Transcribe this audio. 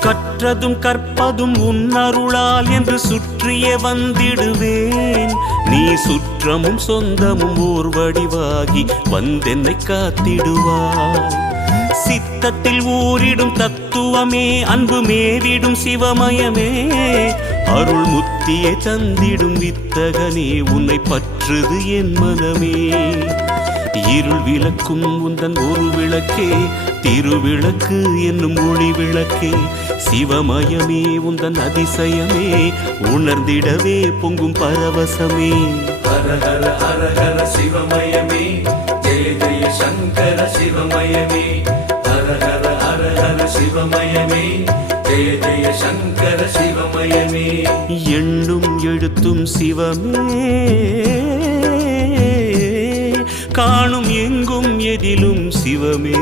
கற்றதும் கற்பதும் உன்னருளால் என்று சுற்றியே வந்திடுவேன். நீ சுற்றமும் சொந்தமும் ஓர் வடிவாகி வந்தென்னை காத்திடுவாய். சித்தத்தில் ஊரிடும் தத்துவமே, அன்பு மேவிடும் சிவமயமே, அருள் முத்தியை தந்திடும் வித்தகனே, உன்னை பற்றுது என் மனமே. இருள் விளக்கும் உந்தன் ஒரு விளக்கே, திருவிளக்கு என்னும் ஒளி விளக்கே, சிவமயமே உந்தன் அதிசயமே, உணர்ந்திடவே பொங்கும் பரவசமே. ஹர ஹர ஹர ஹர சிவமயமே, ஜெய ஜெய சங்கர சிவமயமே. ஹர ஹர ஹர ஹர சிவமயமே, ஜெய ஜெய சங்கர சிவமயமே. எண்ணும் எழுத்தும் சிவமே, காணும் எங்கும் எதிலும் சிவமே.